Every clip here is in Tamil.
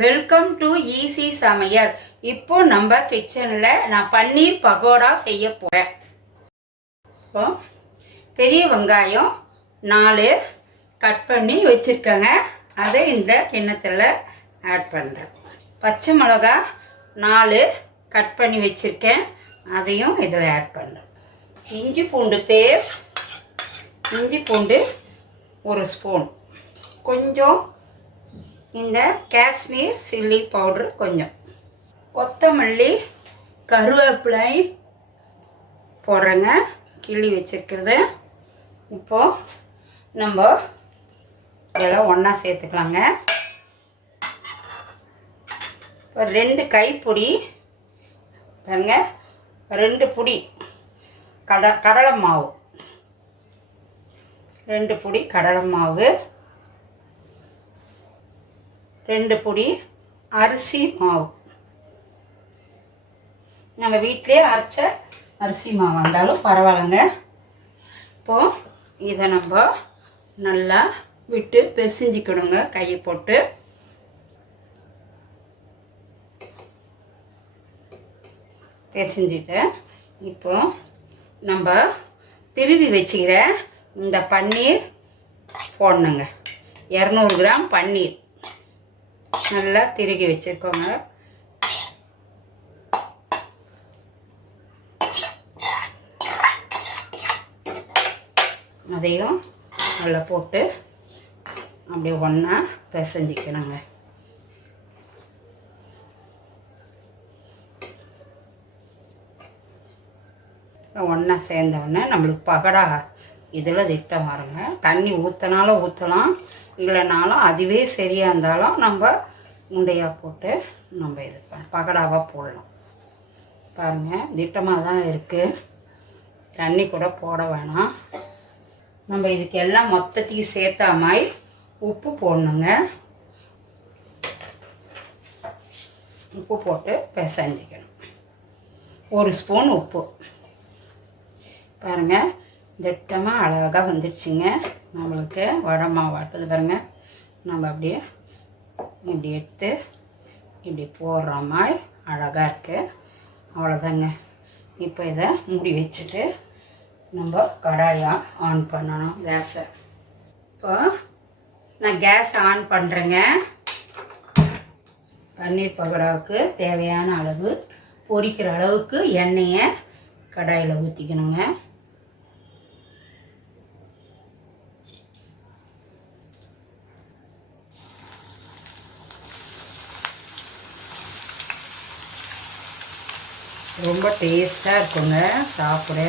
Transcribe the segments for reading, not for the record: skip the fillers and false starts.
வெல்கம் டு ஈஸி சமையல். இப்போ நம்ம கிச்சனில் நான் பன்னீர் பகோடா செய்ய போகிறேன். இப்போ பெரிய வெங்காயம் 4 கட் பண்ணி வச்சுருக்கேங்க. அதை இந்த கிண்ணத்தில் ஆட் பண்ணுறேன். பச்சை மிளகா 4 கட் பண்ணி வச்சுருக்கேன். அதையும் இதில் ஆட் பண்ணுறேன். இஞ்சி பூண்டு பேஸ்ட், இஞ்சி பூண்டு 1 ஸ்பூன், கொஞ்சம் இந்த காஷ்மீர் சில்லி பவுடர் கொஞ்சம், கொத்தமல்லி கருவேப்பிலை போடுறேங்க, கிள்ளி வச்சுருக்கிறது. இப்போது நம்ம இதெல்லாம் ஒன்றா சேர்த்துக்கலாங்க. இப்போ 2 கைப்பிடி பாருங்க, 2 பிடி கடலை மாவு, 2 பிடி கடலை மாவு, 2 பிடி அரிசி மாவு. நம்ம வீட்டிலே அரைச்ச அரிசி மாவு இருந்தாலும் பரவாயில்லைங்க. இப்போது இதை நம்ம நல்லா விட்டு பிசைஞ்சிக்கணுங்க, கையை போட்டு. பிசைஞ்சிட்டு இப்போ நம்ம திருவி வச்சுக்கிற இந்த பன்னீர் போடணுங்க. 200 கிராம் பன்னீர் நல்லா திருகி வச்சுருக்கோங்க. அதையும் நல்லா போட்டு அப்படியே ஒன்றா பிசைஞ்சிக்கணுங்க. ஒன்றா சேர்ந்தோடனே நம்மளுக்கு பகடா இதில் திட்டம் வருங்க. தண்ணி ஊற்றினாலும் ஊற்றலாம், இல்லைனாலும் அதுவே சரியாக இருந்தாலும் நம்ம உண்டையாக போட்டு நம்ம இது பகடாவாக போடலாம். பாருங்கள், திட்டமாக தான் இருக்குது, தண்ணி கூட போட வேணாம். நம்ம இதுக்கு எல்லாம் மொத்தத்தையும் சேர்த்தா மாதிரி உப்பு போடணுங்க. உப்பு போட்டு பிசைஞ்சிக்கணும். 1 ஸ்பூன் உப்பு. பாருங்கள், திட்டமாக அழகாக வந்துடுச்சுங்க. நம்மளுக்கு வடை மாவாட்டுது பாருங்கள். நம்ம அப்படியே இப்படி எடுத்து இப்படி போடுற மாதிரி அழகாக இருக்குது. அவ்வளோதாங்க. இப்போ இதை மூடி வச்சுட்டு நம்ம கடாயை ஆன் பண்ணணும், கேஸை. இப்போ நான் கேஸை ஆன் பண்ணுறேங்க. பன்னீர் பகோடாவுக்கு தேவையான அளவு பொரிக்கிற அளவுக்கு எண்ணெயை கடாயில் ஊற்றிக்கணுங்க. ரொம்ப டேஸ்ட்டாக இருக்குங்க, சாப்பிட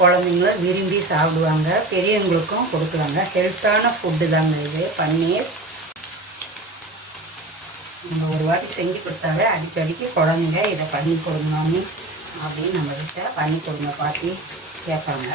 குழந்தைங்களும் விரும்பி சாப்பிடுவாங்க, பெரியவங்களுக்கும் கொடுக்குறாங்க. ஹெல்த்தான ஃபுட்டு தாங்க இது பன்னீர். நம்ம ஒரு வாட்டி செஞ்சு கொடுத்தாவே அடிக்கடிக்கு குழந்தைங்க இதை பண்ணி கொடுக்கணும்னு அப்படின்னு நம்மக்கிட்ட பண்ணி கொடுங்க பார்த்து கேட்பாங்க.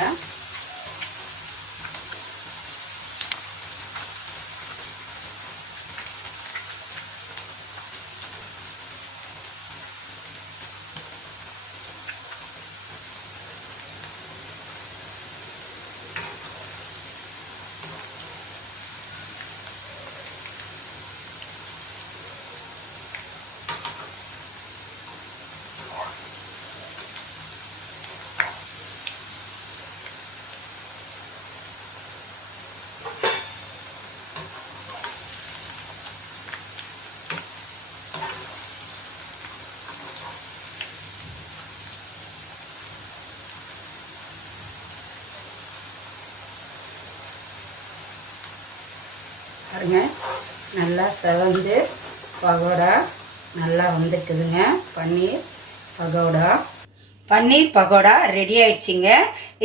பாருங்க, நல்லா செவந்து பகோடா நல்லா வந்துட்டுதுங்க. பன்னீர் பகோடா ரெடி ஆயிடுச்சுங்க.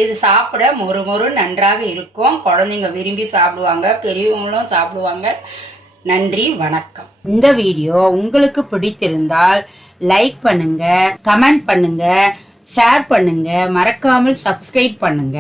இது சாப்பிட மொறு நன்றாக இருக்கும். குழந்தைங்க விரும்பி சாப்பிடுவாங்க, பெரியவங்களும் சாப்பிடுவாங்க. நன்றி, வணக்கம். இந்த வீடியோ உங்களுக்கு பிடித்திருந்தால் லைக் பண்ணுங்க, கமெண்ட் பண்ணுங்க, ஷேர் பண்ணுங்க, மறக்காமல் சப்ஸ்கிரைப் பண்ணுங்க.